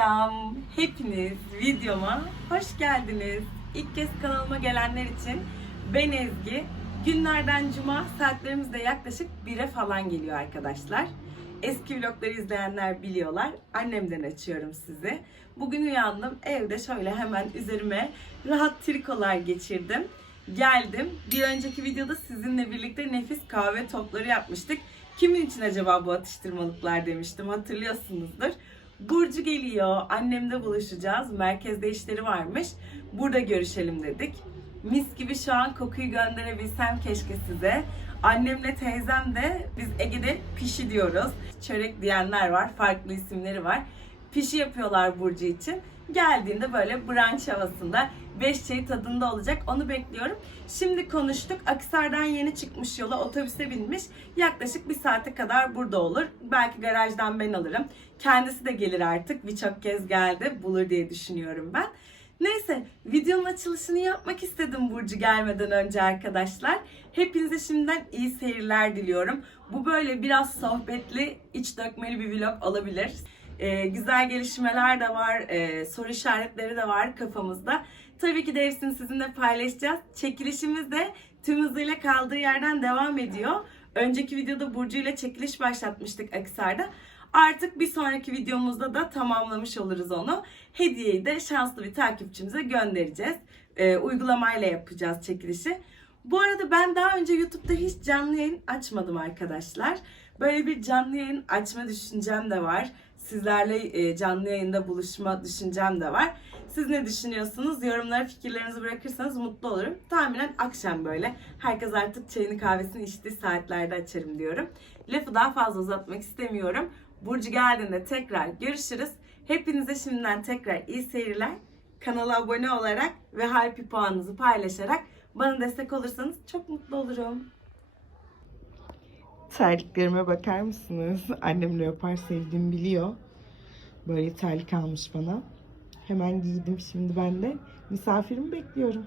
Selam, hepiniz videoma hoş geldiniz. İlk kez kanalıma gelenler için ben Ezgi. Günlerden cuma saatlerimiz de yaklaşık 1'e falan geliyor arkadaşlar. Eski vlogları izleyenler biliyorlar. Annemden açıyorum sizi. Bugün uyandım. Evde şöyle hemen üzerime rahat trikolar geçirdim. Geldim. Bir önceki videoda sizinle birlikte nefis kahve topları yapmıştık. Kimin için acaba bu atıştırmalıklar demiştim hatırlıyorsunuzdur. Burcu geliyor. Annemle buluşacağız. Merkezde işleri varmış. Burada görüşelim dedik. Mis gibi şu an kokuyu gönderebilsem keşke size. Annemle teyzem de biz Ege'de pişi diyoruz. Çörek diyenler var. Farklı isimleri var. Pişi yapıyorlar Burcu için. Geldiğinde böyle brunch havasında beş çayı tadında olacak. Onu bekliyorum. Şimdi konuştuk. Akisar'dan yeni çıkmış yola otobüse binmiş. Yaklaşık bir saate kadar burada olur. Belki garajdan ben alırım. Kendisi de gelir artık. Birçok kez geldi. Bulur diye düşünüyorum ben. Neyse videonun açılışını yapmak istedim Burcu gelmeden önce arkadaşlar. Hepinize şimdiden iyi seyirler diliyorum. Bu böyle biraz sohbetli, iç dökmeli bir vlog olabilir. Ee, güzel gelişmeler de var, e, soru işaretleri de var kafamızda. Tabii ki de hepsini sizinle paylaşacağız. Çekilişimiz de tüm hızıyla kaldığı yerden devam ediyor. Önceki videoda Burcu ile çekiliş başlatmıştık Akisar'da. Artık bir sonraki videomuzda da tamamlamış oluruz onu. Hediyeyi de şanslı bir takipçimize göndereceğiz. Ee, uygulamayla yapacağız çekilişi. Bu arada ben daha önce YouTube'da hiç canlı yayın açmadım arkadaşlar. Böyle bir canlı yayın açma düşüncem de var. Sizlerle e, canlı yayında buluşma düşüncem de var. Siz ne düşünüyorsunuz? Yorumlara fikirlerinizi bırakırsanız mutlu olurum. Tahminen akşam böyle. Herkes artık çayını kahvesini içtiği saatlerde açarım diyorum. Lafı daha fazla uzatmak istemiyorum. Burcu geldiğinde tekrar görüşürüz. Hepinize şimdiden tekrar iyi seyirler. Kanala abone olarak ve hype puanınızı paylaşarak bana destek olursanız çok mutlu olurum. Terliklerime bakar mısınız? Annem leopar sevdiğimi biliyor. Böyle terlik almış bana. Hemen giydim şimdi ben de. Misafirimi bekliyorum.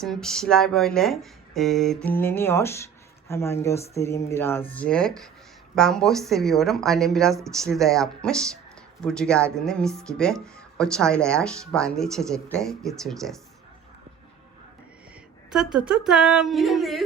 Şimdi pişiler böyle e, dinleniyor. Hemen göstereyim birazcık. Ben boş seviyorum. Annem biraz içli de yapmış. Burcu geldiğinde mis gibi o çayla yer. Ben de içecekle götüreceğiz. Ta ta ta tam. Yine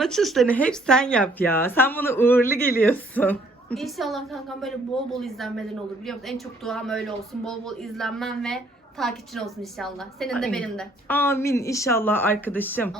açılışlarını hep sen yap ya. Sen bana uğurlu geliyorsun. İnşallah kankam böyle bol bol izlenmeden olur biliyor musun? En çok duam öyle olsun. Bol bol izlenmem ve takipçin olsun inşallah. Senin de Ay. benim de. Amin inşallah arkadaşım.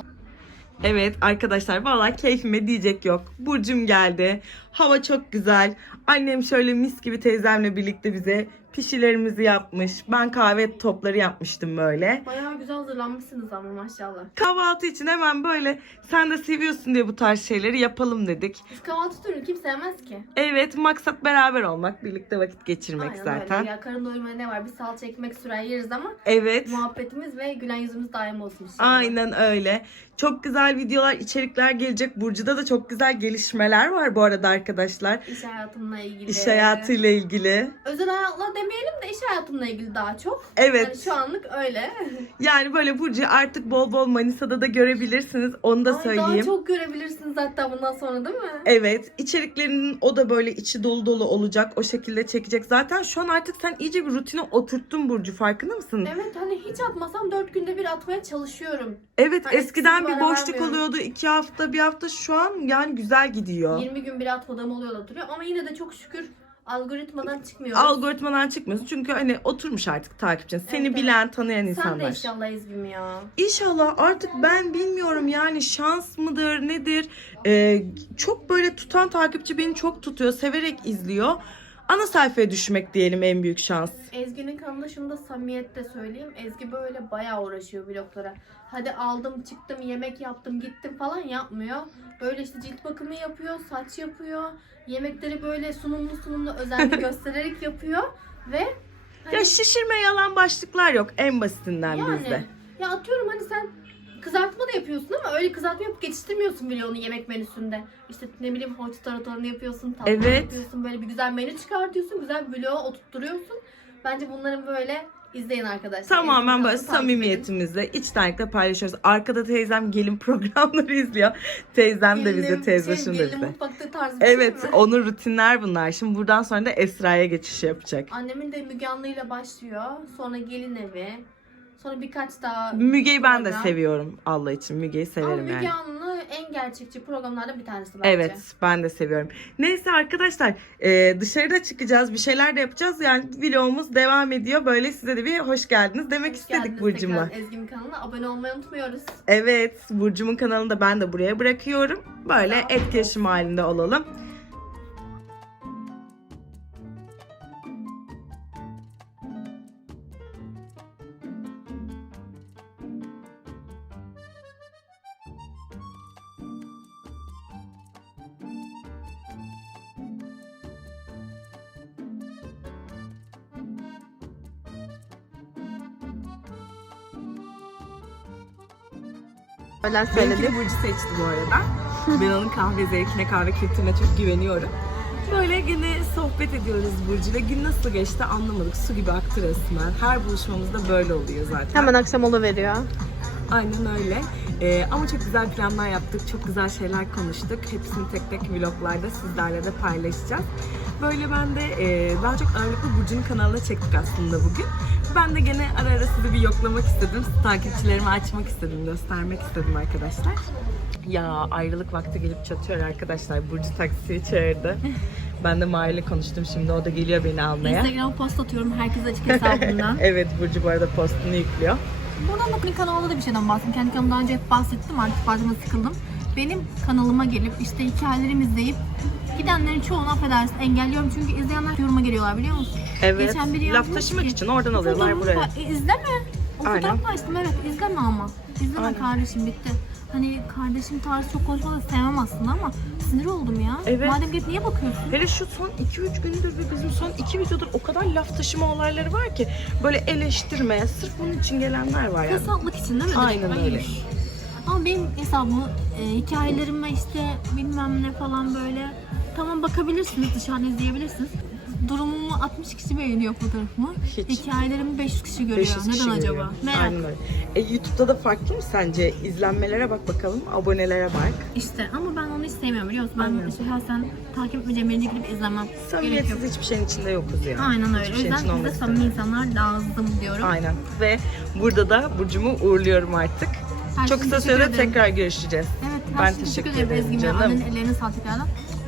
Evet arkadaşlar vallahi keyfime diyecek yok. Burcum geldi. Hava çok güzel. Annem şöyle mis gibi teyzemle birlikte bize pişilerimizi yapmış. Ben kahve topları yapmıştım böyle. Bayağı güzel hazırlanmışsınız ama maşallah. Kahvaltı için hemen böyle sen de seviyorsun diye bu tarz şeyleri yapalım dedik. Biz kahvaltı türünü kim sevmez ki? Evet maksat beraber olmak, birlikte vakit geçirmek Aynen zaten. öyle. Ya karın doyurmaya ne var? Bir salça ekmek sürer yeriz ama Evet. muhabbetimiz ve gülen yüzümüz daim olsun inşallah. Aynen öyle. Çok güzel videolar, içerikler gelecek. Burcu'da da çok güzel gelişmeler var bu arada arkadaşlar. İş hayatımla ilgili. İş hayatıyla ilgili. Özel hayatla demeyelim de iş hayatımla ilgili daha çok. Evet. Yani şu anlık öyle. Yani böyle Burcu artık bol bol Manisa'da da görebilirsiniz. Onu da Ay, Daha söyleyeyim. çok görebilirsiniz hatta bundan sonra değil mi? Evet. içeriklerinin o da böyle içi dolu dolu olacak. O şekilde çekecek. Zaten şu an artık sen iyice bir rutine oturttun Burcu. Farkında mısın? Evet hani hiç atmasam 4 günde bir atmaya çalışıyorum. Evet. Ha, eskiden bir boşluk vermiyorum. oluyordu. iki hafta, bir hafta. Şu an yani güzel gidiyor. 20 gün bile atmadığım oluyor da duruyor ama yine de çok şükür algoritmadan çıkmıyoruz. Algoritmadan çıkmıyorsun. Çünkü hani oturmuş artık takipçin. Seni Evet, bilen, tanıyan Sen de insanlar. inşallah Ezgi'm ya. İnşallah artık ben bilmiyorum yani şans mıdır nedir Ee, çok böyle tutan takipçi beni çok tutuyor severek izliyor ana sayfaya düşmek diyelim en büyük şans. Ezgi'nin kanalında şunu da samimiyetle söyleyeyim. Ezgi böyle bayağı uğraşıyor vloglara. Hadi aldım çıktım yemek yaptım gittim falan yapmıyor. Böyle işte cilt bakımı yapıyor, saç yapıyor. Yemekleri böyle sunumlu sunumlu özenli göstererek yapıyor. Ve hani Ya şişirme yalan başlıklar yok en basitinden yani bizde. ya atıyorum hani sen kızartma da yapıyorsun ama öyle kızartma yapıp geçiştirmiyorsun bile onu yemek menüsünde. İşte ne bileyim havuç taratorunu yapıyorsun, tatlı Evet. yapıyorsun, böyle bir güzel menü çıkartıyorsun, güzel bir vloga oturtturuyorsun. Bence bunların böyle İzleyin arkadaşlar. Tamamen böyle samimiyetimizle, içtenlikle paylaşıyoruz. Arkada teyzem gelin programları izliyor. Teyzem de bize, teyzeşim şey, de bize. mutfakta tarzı bir şey Evet, mi? onun rutinler bunlar. Şimdi buradan sonra da Esra'ya geçiş yapacak. Annemin de Müge Anlı ile başlıyor. Sonra gelin evi. Sonra birkaç daha Müge'yi ben de program. seviyorum Allah için. Müge'yi Ama severim Müge yani. Anlı en gerçekçi programlardan bir tanesi bence. Evet ben de seviyorum. Neyse arkadaşlar e, dışarıda çıkacağız bir şeyler de yapacağız. Yani vlogumuz devam ediyor. Böyle size de bir hoş geldiniz demek Hoş istedik Burcu'ma. Ezgi'nin kanalına abone olmayı unutmuyoruz. Evet Burcu'mun kanalını da ben de buraya bırakıyorum. Böyle Tamam. etkileşim halinde olalım. Öyle Benimki Burcu seçti bu arada. ben onun kahve zevkine, kahve kültürüne çok güveniyorum. Böyle gene sohbet ediyoruz Burcu'yla. Gün nasıl geçti anlamadık. Su gibi aktı resmen. Her buluşmamızda böyle oluyor zaten. Hemen akşam olu veriyor. Aynen öyle. Ee, ama çok güzel planlar yaptık. Çok güzel şeyler konuştuk. Hepsini tek tek vloglarda sizlerle de paylaşacağız. Böyle ben de e, daha çok ağırlıklı Burcu'nun kanalına çektik aslında bugün. Ben de gene ara ara sizi bir yoklamak istedim. Takipçilerimi açmak istedim, göstermek istedim arkadaşlar. Ya ayrılık vakti gelip çatıyor arkadaşlar. Burcu taksiye çağırdı. Ben de Mahir'le konuştum şimdi. O da geliyor beni almaya. Instagram post atıyorum herkes açık hesabından. evet Burcu bu arada postunu yüklüyor. Buradan da kanalda da bir şeyden bahsedeyim. Kendi kanalımdan daha önce hep bahsettim artık fazla sıkıldım. Benim kanalıma gelip işte hikayelerimi izleyip gidenlerin çoğunu affedersin engelliyorum çünkü izleyenler yoruma geliyorlar biliyor musun? Evet. Geçen biri Laf yazmış taşımak ki, için oradan alıyorlar Fotoğrafı buraya. pa- E, izleme. O Aynen. fotoğraf paylaştım evet izleme ama. İzleme Aynen. kardeşim bitti. Hani kardeşim tarzı çok konuşmayı da sevmem aslında ama sinir oldum ya. Evet. Madem gelip niye bakıyorsun? Hele şu son 2-3 gündür ve bizim son 2 videodur o kadar laf taşıma olayları var ki böyle eleştirmeye sırf bunun için gelenler var yani. Fesatlık için değil mi? Aynen öyle. Hayır. Ama benim hesabımı, e, hikayelerime işte bilmem ne falan böyle tamam bakabilirsiniz dışarıda izleyebilirsiniz. Durumumu 60 kişi beğeniyor fotoğrafımı. Hiç. Hikayelerimi 500 kişi görüyor. 500 Neden kişi acaba? görüyor. Merak. Aynen öyle. E, YouTube'da da farklı mı sence? İzlenmelere bak bakalım, abonelere bak. İşte ama ben onu istemiyorum biliyor musun? Ben Aynen. şahsen takip etmeyeceğim yerine gidip izlemem. Gerek yok. Samimiyetsiz hiçbir şeyin içinde yokuz ya. Aynen öyle. Hiçbir O şeyin yüzden içinde bize olmak samimi istemiyorum. insanlar lazım diyorum. Aynen. Ve burada da Burcu'mu uğurluyorum artık. Çok kısa sürede tekrar görüşeceğiz. Evet, her Ben teşekkür ederim ederim canım. Annenin ellerine sağlık.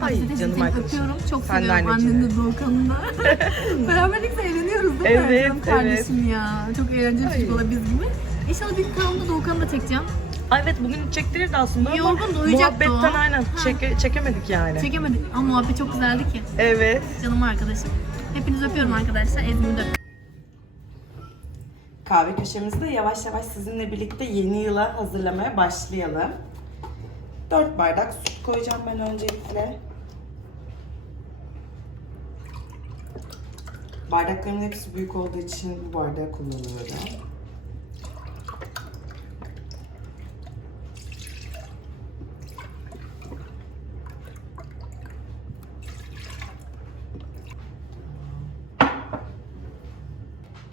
Ay, canım seni arkadaşım. öpüyorum. Çok Sen seviyorum anneni de Doğukan'ı da. Beraberlikle eğleniyoruz değil mi? Evet, Canım kardeşim ya. Çok eğlenceli Ay. çocuklar biz gibi. İnşallah bir kanalda Doğukan'ı da çekeceğim. Ay evet bugün çektirirdi aslında ama Yorgun da uyuyacaktı o. muhabbetten aynen çeke- çekemedik yani. Çekemedik ama muhabbet çok güzeldi ki. Evet. Canım arkadaşım. Hepinizi öpüyorum arkadaşlar. Ezgi'mi de öpüyorum. Kahve köşemizde yavaş yavaş sizinle birlikte yeni yıla hazırlamaya başlayalım. 4 bardak süt koyacağım ben öncelikle. Bardaklarımın hepsi büyük olduğu için bu bardağı kullanıyorum.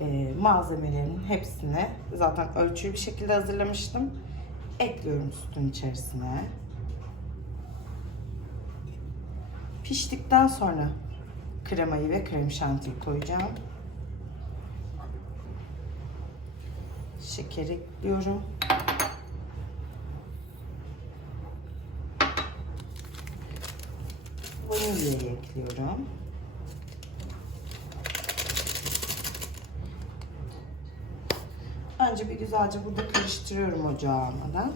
Ee, malzemelerin hepsini zaten ölçülü bir şekilde hazırlamıştım. Ekliyorum sütün içerisine. Piştikten sonra kremayı ve krem şantiyi koyacağım. Şeker ekliyorum. Vanilyayı ekliyorum. Önce bir güzelce burada karıştırıyorum ocağı almadan.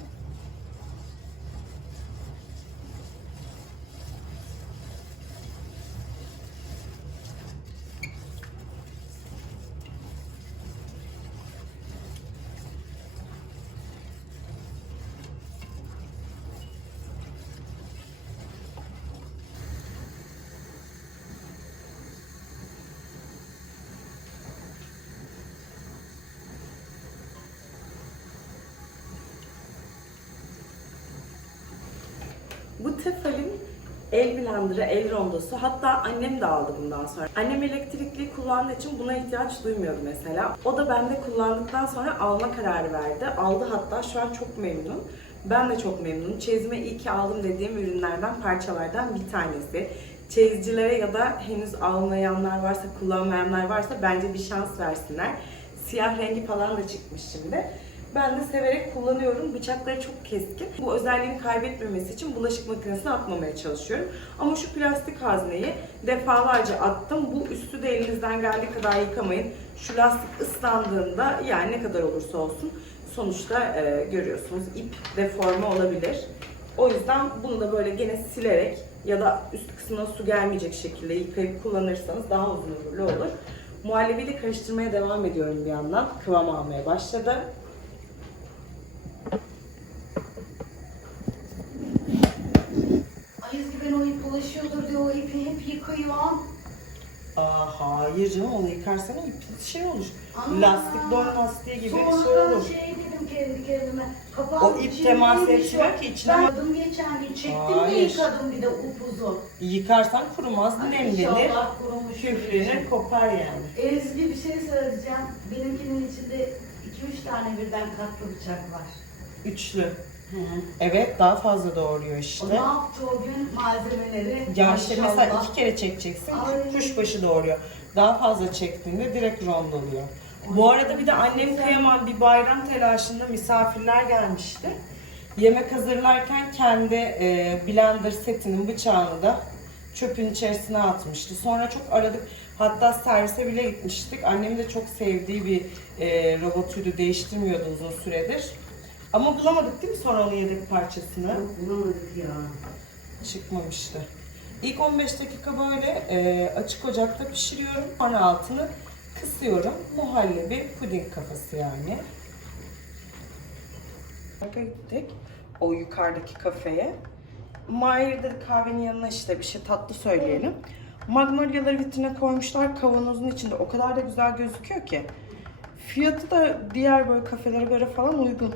Bu tefalin el blenderı, el rondosu hatta annem de aldı bundan sonra. Annem elektrikli kullandığı için buna ihtiyaç duymuyordu mesela. O da bende kullandıktan sonra alma kararı verdi. Aldı hatta şu an çok memnun. Ben de çok memnunum. Çeyizime iyi ki aldım dediğim ürünlerden, parçalardan bir tanesi. Çeyizcilere ya da henüz almayanlar varsa, kullanmayanlar varsa bence bir şans versinler. Siyah rengi falan da çıkmış şimdi. Ben de severek kullanıyorum. Bıçakları çok keskin. Bu özelliğini kaybetmemesi için bulaşık makinesine atmamaya çalışıyorum. Ama şu plastik hazneyi defalarca attım. Bu üstü de elinizden geldiği kadar yıkamayın. Şu lastik ıslandığında yani ne kadar olursa olsun sonuçta e, görüyorsunuz ip deforme olabilir. O yüzden bunu da böyle gene silerek ya da üst kısmına su gelmeyecek şekilde yıkayıp kullanırsanız daha uzun ömürlü olur. Muhallebiyle karıştırmaya devam ediyorum bir yandan. Kıvam almaya başladı. Ay Ezgi ben o ip bulaşıyordur diye o ipi hep yıkıyorum. Aa, hayır canım onu yıkarsan ip şey olur. Ama- Lastik don lastiği gibi bir şey Sonra olur. şey dedim kendi kendime. Kapağın O ip temas etmiyor ki içine- Ben yıkadım geçen gün çektim de Hayır. yıkadım bir de upuzun. Yıkarsan kurumaz, Ay, nemlenir, İnşallah kurumuş. küflenir, kopar yani. Ezgi bir şey söyleyeceğim. Benimkinin içinde 2-3 tane birden katlı bıçak var. Üçlü. Evet daha fazla doğuruyor O işte. ne yaptı o gün malzemeleri? Ya işte mesela iki kere çekeceksin, Ay. kuşbaşı doğuruyor. Daha fazla çektiğinde direkt rondoluyor. Bu arada bir de annem kıyamam bir bayram telaşında misafirler gelmişti. Yemek hazırlarken kendi e, blender setinin bıçağını da çöpün içerisine atmıştı. Sonra çok aradık. Hatta servise bile gitmiştik. Annemin de çok sevdiği bir e, robotuydu. Değiştirmiyordu uzun süredir. Ama bulamadık değil mi sonra onun yedek parçasını? Yok, Bulamadık ya. çıkmamıştı. İlk 15 dakika böyle e, açık ocakta pişiriyorum. Sonra altını kısıyorum. Muhallebi puding kafası yani. Gittik o yukarıdaki kafeye. Mahir dedi kahvenin yanına işte bir şey tatlı söyleyelim. Magnolyaları vitrine koymuşlar kavanozun içinde. O kadar da güzel gözüküyor ki. Fiyatı da diğer böyle kafelere göre falan uygun.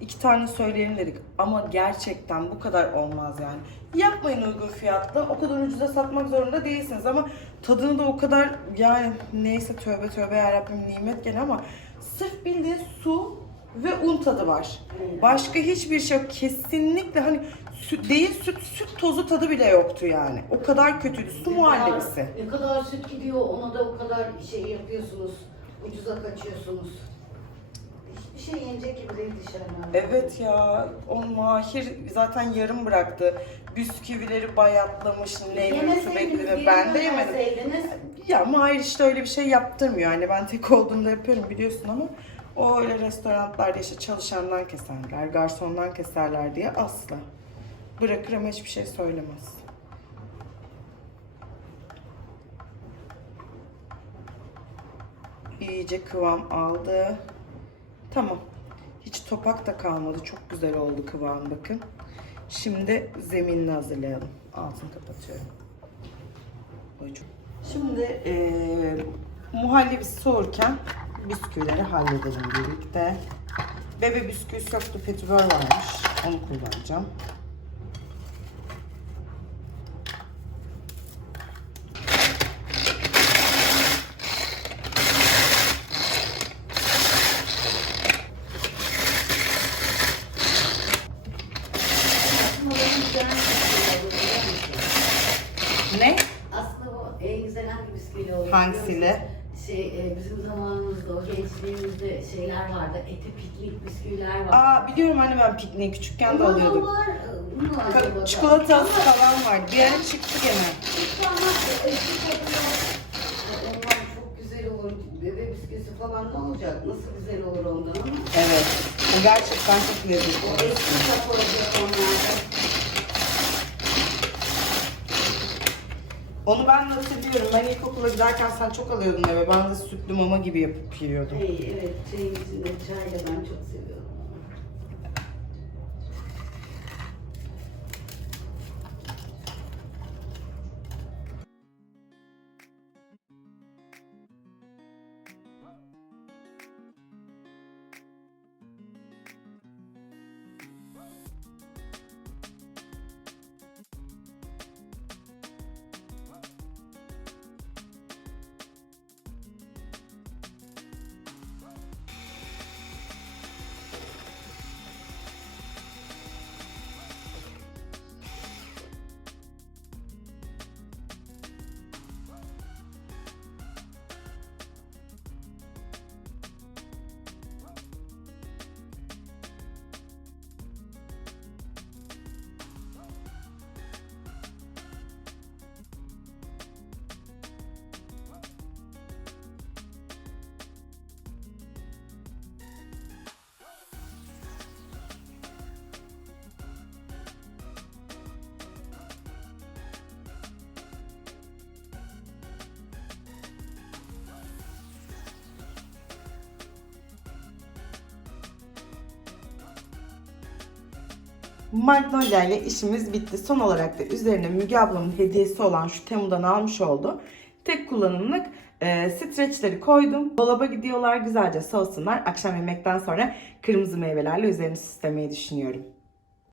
İki tane söyleyelim dedik ama gerçekten bu kadar olmaz yani. Yapmayın uygun fiyatla. O kadar ucuza satmak zorunda değilsiniz ama tadını da o kadar yani neyse tövbe tövbe yarabbim nimet gel ama sırf bildiğin su ve un tadı var. Başka hiçbir şey yok. Kesinlikle hani süt değil süt süt tozu tadı bile yoktu yani. O kadar kötüydü. Su muhallebisi. Ne kadar süt gidiyor ona da o kadar şey yapıyorsunuz. Ucuza kaçıyorsunuz. Şey yenecek gibi değil dışarıdan. Evet ya, o mahir zaten yarım bıraktı. Bisküvileri bayatlamış, nemli su bekledi. Ben de yemedim. Ya Mahir işte öyle bir şey yaptırmıyor. Yani ben tek olduğumda yapıyorum biliyorsun ama o öyle restoranlarda işte çalışandan keserler, garsondan keserler diye asla. Bırakır ama hiçbir şey söylemez. İyice kıvam aldı. Tamam. Hiç topak da kalmadı. Çok güzel oldu kıvam bakın. Şimdi zeminini hazırlayalım. Altını kapatıyorum. Şimdi eee muhallebisi soğurken bisküvileri halledelim birlikte. Bebe bisküvi söktü petibör varmış. Onu kullanacağım. Aslında benim güzel bisküvi olur, biliyor musun? Ne? Aslında o en güzel hangi bisküvi olur? Hangisiyle? Şey, e, bizim zamanımızda, o gençliğimizde şeyler vardı. Eti piknik bisküviler var. Aa biliyorum anne ben pikniği küçükken de Bunlar alıyorduk. var, bunlar Ka- acaba da. Çikolatası falan var. Bir ara çıktı gene. Eski. Onlar çok güzel olur. Bebe bisküvisi falan ne olacak? Nasıl güzel olur ondan ama. Evet. O gerçekten çok O lezzetli. eski tat olacak onlarda. Onu ben de hatırlıyorum. Ben ilkokula giderken sen çok alıyordun eve. Ben de sütlü mama gibi yapıp yiyordum. Hey, evet, çayın içinde çayla ben çok seviyorum. Magnolia ile işimiz bitti. Son olarak da üzerine Müge ablamın hediyesi olan şu Temu'dan almış olduğu tek kullanımlık e, streçleri koydum. Dolaba gidiyorlar güzelce soğusunlar. Akşam yemekten sonra kırmızı meyvelerle üzerini süslemeyi düşünüyorum.